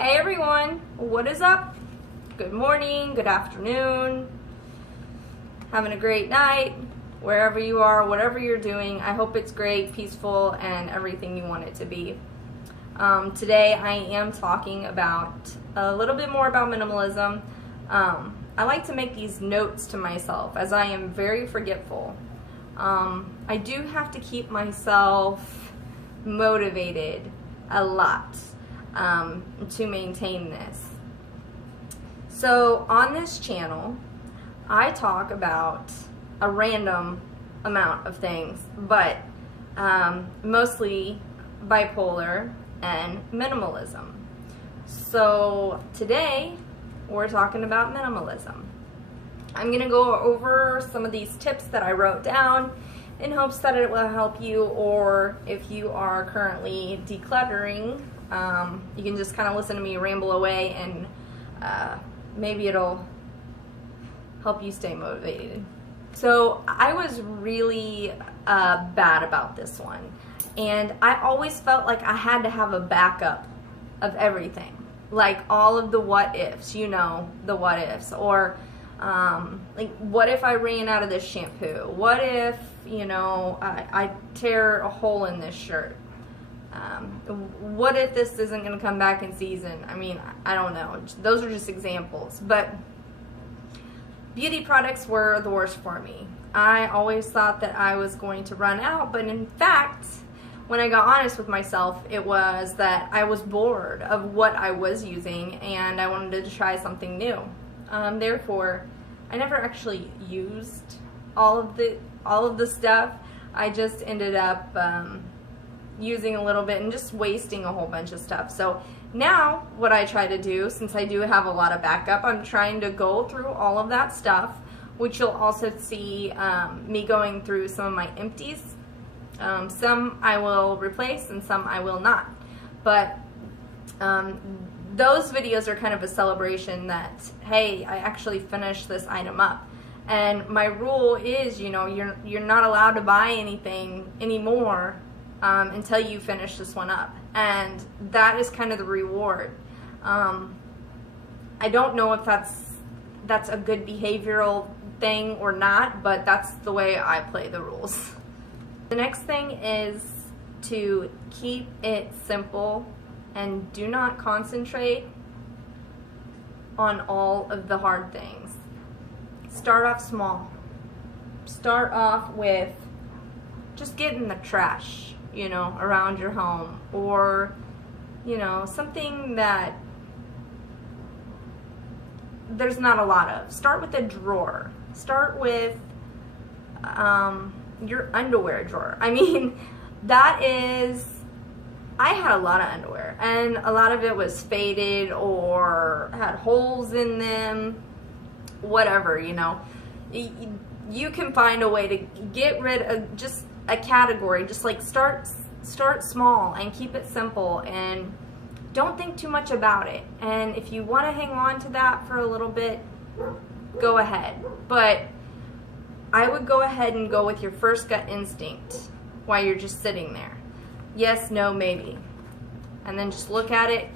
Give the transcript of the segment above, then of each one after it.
Hey everyone, what is up? Good morning, good afternoon, having a great night, wherever you are, whatever you're doing. I hope it's great, peaceful, and everything you want it to be. Today I am talking about a little bit more about minimalism. I like to make these notes to myself as I am very forgetful. I do have to keep myself motivated a lot to maintain this. So on this channel, I talk about a random amount of things, but mostly bipolar and minimalism. So today we're talking about minimalism. I'm gonna go over some of these tips that I wrote down in hopes that it will help you, or if you are currently decluttering, you can just kind of listen to me ramble away and maybe it'll help you stay motivated. So I was really bad about this one, and I always felt like I had to have a backup of everything, like all of the what ifs, you know, the what ifs, or like what if I ran out of this shampoo, what if, you know, I tear a hole in this shirt, what if this isn't going to come back in season. I mean, I don't know, those are just examples. But beauty products were the worst for me. I always thought that I was going to run out, but in fact, when I got honest with myself, it was that I was bored of what I was using and I wanted to try something new. Therefore, I never actually used all of the stuff. I just ended up using a little bit and just wasting a whole bunch of stuff. So now what I try to do, since I do have a lot of backup, I'm trying to go through all of that stuff, which you'll also see me going through some of my empties. Some I will replace and some I will not. But those videos are kind of a celebration that, hey, I actually finished this item up. And my rule is, you know, you're not allowed to buy anything anymore until you finish this one up. And that is kind of the reward. I don't know if that's a good behavioral thing or not, but that's the way I play the rules. The next thing is to keep it simple and do not concentrate on all of the hard things. Start off small. Start off with just getting the trash, you know, around your home, or, you know, something that there's not a lot of. Start with a drawer. Start with your underwear drawer. I mean, that is, I had a lot of underwear and a lot of it was faded or had holes in them, whatever, you know. You can find a way to get rid of just a category. Just like start small and keep it simple and don't think too much about it. And if you want to hang on to that for a little bit, go ahead. But I would go ahead and go with your first gut instinct while you're just sitting there. Yes, no, maybe. And then just look at it.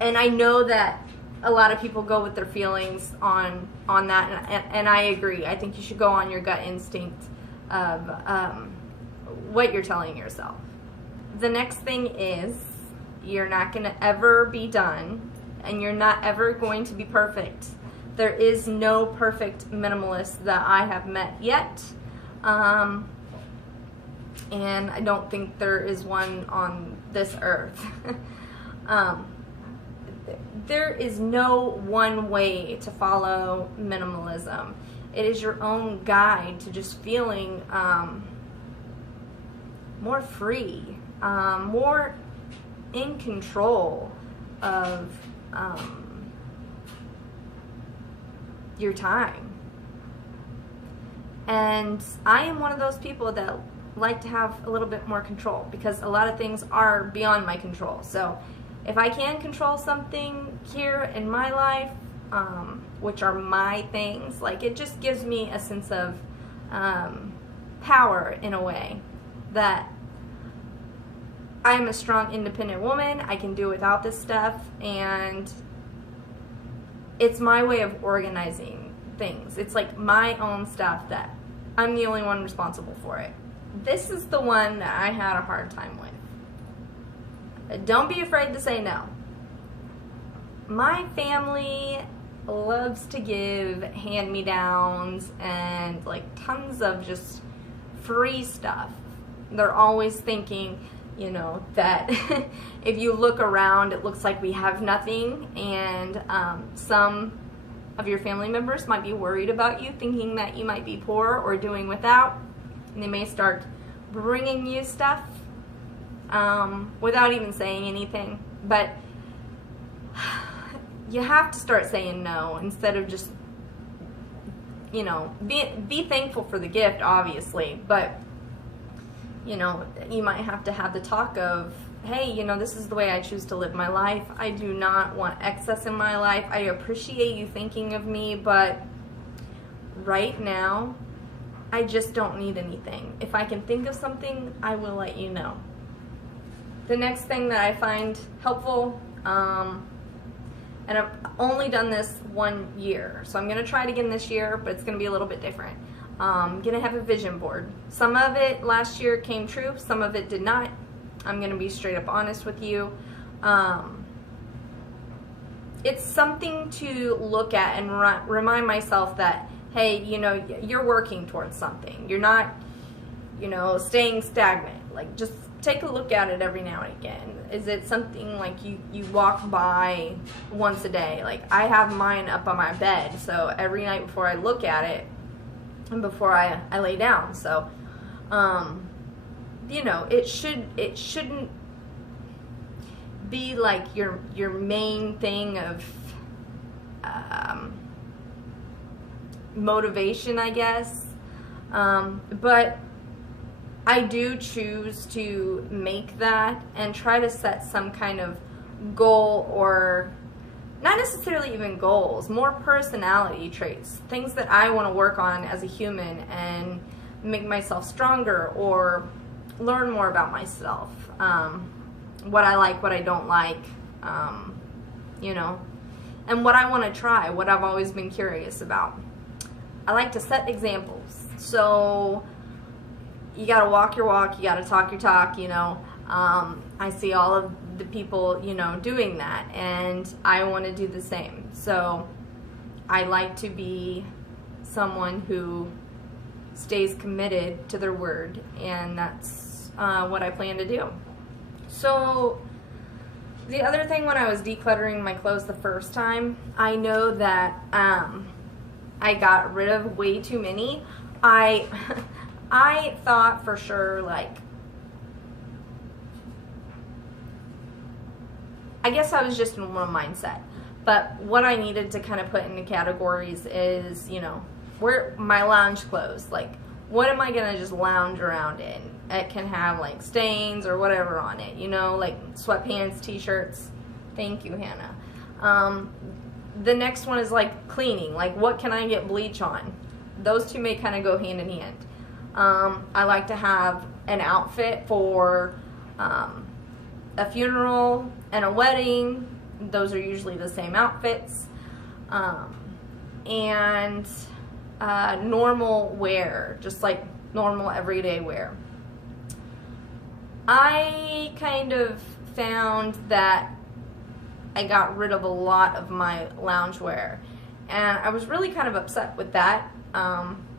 And I know that a lot of people go with their feelings on that, and I agree. I think you should go on your gut instinct of what you're telling yourself. The next thing is, you're not going to ever be done, and you're not ever going to be perfect. There is no perfect minimalist that I have met yet, and I don't think there is one on this earth. There is no one way to follow minimalism. It is your own guide to just feeling more free, more in control of your time. And I am one of those people that like to have a little bit more control, because a lot of things are beyond my control. So if I can control something here in my life, which are my things, like, it just gives me a sense of power in a way that I'm a strong, independent woman. I can do without this stuff, and it's my way of organizing things. It's like my own stuff that I'm the only one responsible for it. This is the one that I had a hard time with. Don't be afraid to say no. My family loves to give hand-me-downs and like tons of just free stuff. They're always thinking, you know, that if you look around, it looks like we have nothing, and some of your family members might be worried about you, thinking that you might be poor or doing without, and they may start bringing you stuff without even saying anything. But you have to start saying no instead of just, you know, be thankful for the gift, obviously, but you know, you might have to have the talk of, hey, you know, this is the way I choose to live my life. I do not want excess in my life. I appreciate you thinking of me, but right now, I just don't need anything. If I can think of something, I will let you know. The next thing that I find helpful, and I've only done this 1 year, so I'm going to try it again this year, but it's going to be a little bit different. I'm going to have a vision board. Some of it last year came true, some of it did not. I'm going to be straight up honest with you. It's something to look at and remind myself that, hey, you know, you're working towards something. You're not, you know, staying stagnant. Like, just take a look at it every now and again. Is it something like you walk by once a day? Like, I have mine up on my bed, so every night before I look at it, and before I lay down. So, you know, it shouldn't be like your main thing of motivation, I guess. But I do choose to make that and try to set some kind of goal, or not necessarily even goals, more personality traits, things that I want to work on as a human and make myself stronger or learn more about myself, what I like, what I don't like, you know, and what I want to try, what I've always been curious about. I like to set examples. So you got to walk your walk, you got to talk your talk, you know. I see all of the people, you know, doing that, and I want to do the same. So I like to be someone who stays committed to their word, and that's what I plan to do. So the other thing, when I was decluttering my clothes the first time, I know that I got rid of way too many. I thought for sure, like, I guess I was just in one mindset, but what I needed to kind of put into categories is, you know, where my lounge clothes, like, what am I gonna just lounge around in? It can have like stains or whatever on it, you know, like sweatpants, t-shirts. Thank you, Hannah. The next one is like cleaning, like what can I get bleach on? Those two may kind of go hand in hand. I like to have an outfit for a funeral and a wedding. Those are usually the same outfits. And normal wear, just like normal everyday wear. I kind of found that I got rid of a lot of my loungewear, and I was really kind of upset with that,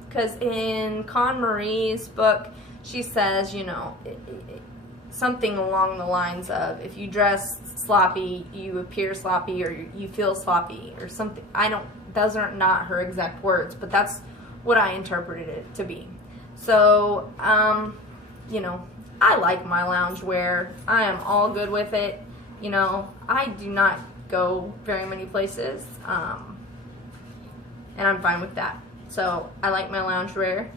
because in Con Marie's book, she says, you know, something along the lines of, if you dress sloppy, you appear sloppy, or you feel sloppy, or something. Those are not her exact words, but that's what I interpreted it to be. So, you know, I like my loungewear. I am all good with it. You know, I do not go very many places, and I'm fine with that. So I like my loungewear,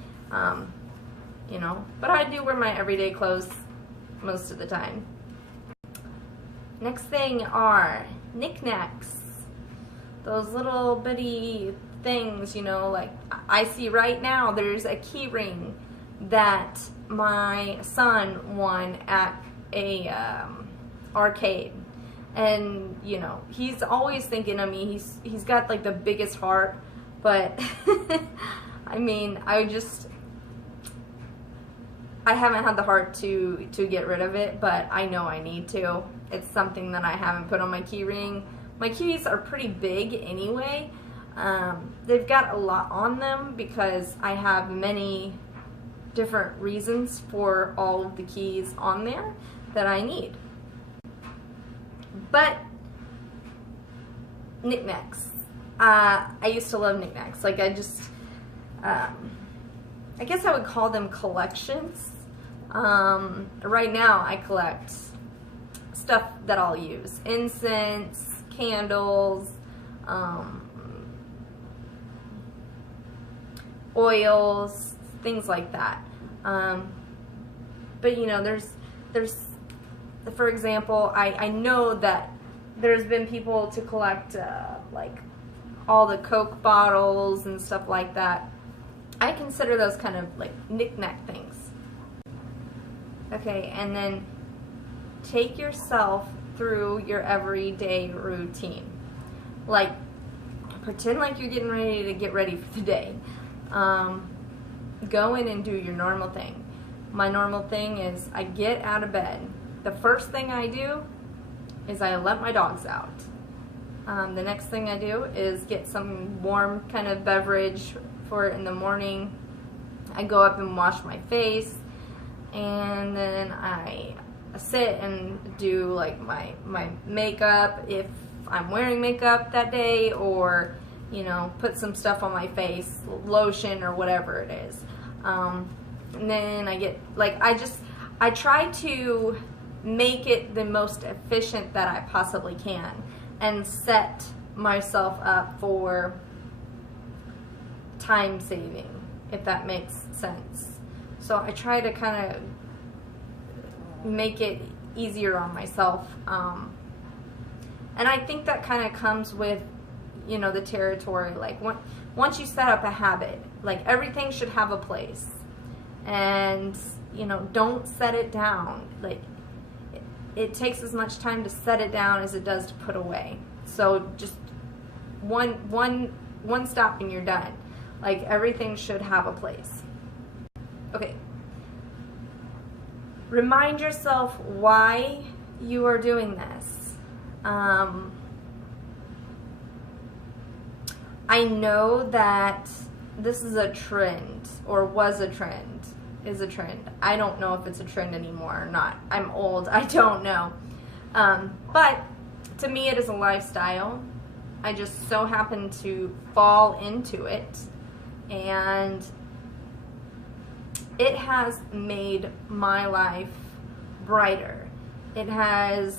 you know, but I do wear my everyday clothes most of the time. Next thing are knickknacks. Those little bitty things, you know, like I see right now there's a key ring that my son won at a arcade, and you know, he's always thinking of me. He's got like the biggest heart, but I mean, I haven't had the heart to get rid of it, but I know I need to. It's something that I haven't put on my key ring. My keys are pretty big anyway. They've got a lot on them because I have many different reasons for all of the keys on there that I need. But knickknacks. I used to love knickknacks. Like I guess I would call them collections. Right now I collect stuff that I'll use. Incense, candles, oils, things like that. But you know, there's for example, I know that there's been people to collect like all the Coke bottles and stuff like that. I consider those kind of like knick-knack things. Okay, and then take yourself through your everyday routine. Like, pretend like you're getting ready to get ready for the day. Go in and do your normal thing. My normal thing is I get out of bed. The first thing I do is I let my dogs out. The next thing I do is get some warm kind of beverage for it in the morning. I go up and wash my face, and then I sit and do like my makeup if I'm wearing makeup that day, or you know, put some stuff on my face, lotion or whatever it is. And then I get like I try to make it the most efficient that I possibly can and set myself up for time saving, if that makes sense. So I try to kind of make it easier on myself. And I think that kind of comes with, you know, the territory. Like once you set up a habit, like everything should have a place. And, you know, don't set it down. Like it takes as much time to set it down as it does to put away. So just one stop and you're done. Like everything should have a place. Okay. Remind yourself why you are doing this. I know that this is a trend, or was a trend, is a trend. I don't know if it's a trend anymore or not. I'm old, I don't know. But to me it is a lifestyle. I just so happen to fall into it, and it has made my life brighter. It has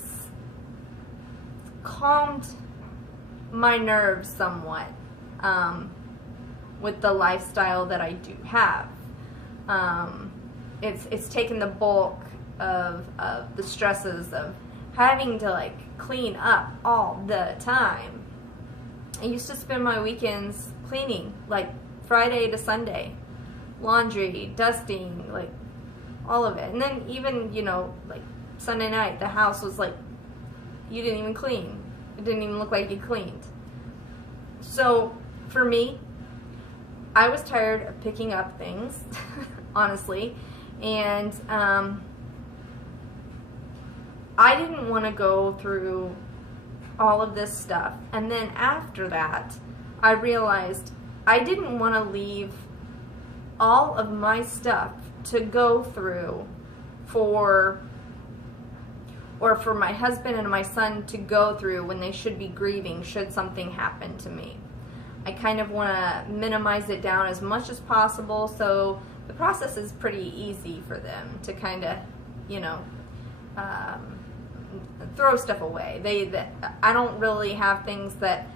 calmed my nerves somewhat with the lifestyle that I do have. It's taken the bulk of the stresses of having to like clean up all the time. I used to spend my weekends cleaning, like Friday to Sunday. Laundry, dusting, like all of it. And then even, you know, like Sunday night, the house was like, you didn't even clean. It didn't even look like you cleaned. So for me, I was tired of picking up things, honestly, and I didn't want to go through all of this stuff. And then after that, I realized I didn't want to leave all of my stuff to go through for my husband and my son to go through when they should be grieving should something happen to me. I kind of want to minimize it down as much as possible, so the process is pretty easy for them to kind of, you know, throw stuff away. I don't really have things that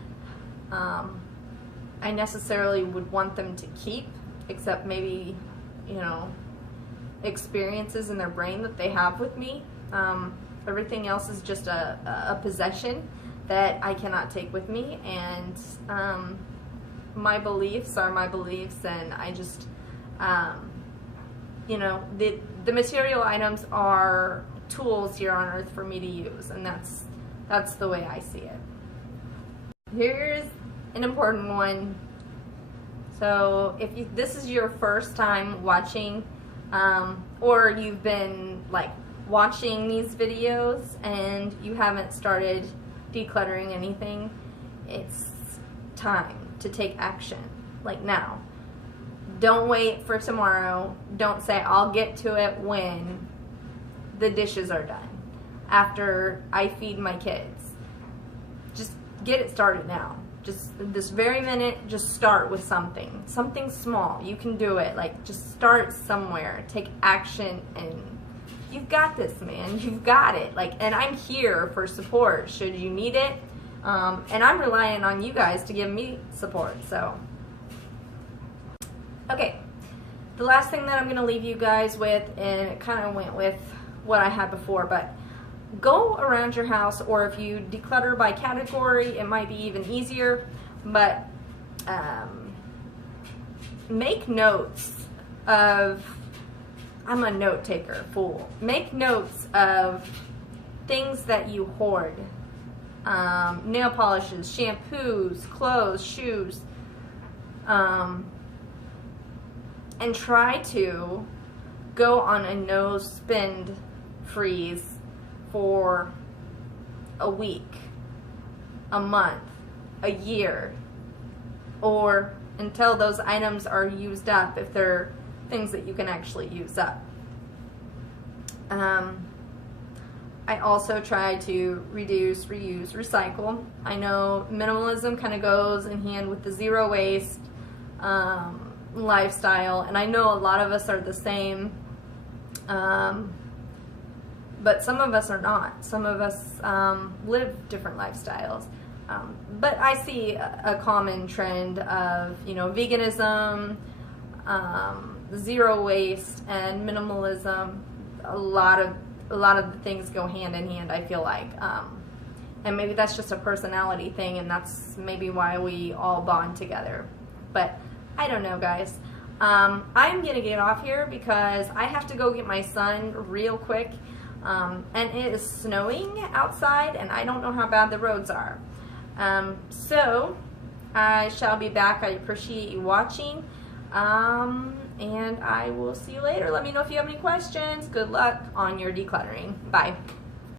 I necessarily would want them to keep, except maybe, you know, experiences in their brain that they have with me. Everything else is just a possession that I cannot take with me, and my beliefs are my beliefs, and I just, you know, the material items are tools here on earth for me to use, and that's the way I see it. Here's an important one. So if this is your first time watching, or you've been like watching these videos and you haven't started decluttering anything, it's time to take action, like now. Don't wait for tomorrow. Don't say I'll get to it when the dishes are done, after I feed my kids. Just get it started now. Just this very minute, just start with something small. You can do it. Like, just start somewhere, take action, and you've got this, man. You've got it. Like, and I'm here for support should you need it, and I'm relying on you guys to give me support. So okay, the last thing that I'm going to leave you guys with, and it kind of went with what I had before, but go around your house, or if you declutter by category, it might be even easier, but make notes of, I'm a note taker, fool. Make notes of things that you hoard. Nail polishes, shampoos, clothes, shoes, and try to go on a no spend freeze for a week, a month, a year, or until those items are used up, if they're things that you can actually use up. I also try to reduce, reuse, recycle. I know minimalism kind of goes in hand with the zero waste lifestyle, and I know a lot of us are the same, but some of us are not. Some of us live different lifestyles. But I see a common trend of, veganism, zero waste, and minimalism. A lot of the things go hand in hand, I feel like. And maybe that's just a personality thing, and that's maybe why we all bond together. But I don't know, guys. I'm gonna get off here because I have to go get my son real quick. And it is snowing outside, and I don't know how bad the roads are. So I shall be back. I appreciate you watching, and I will see you later. Let me know if you have any questions. Good luck on your decluttering. Bye.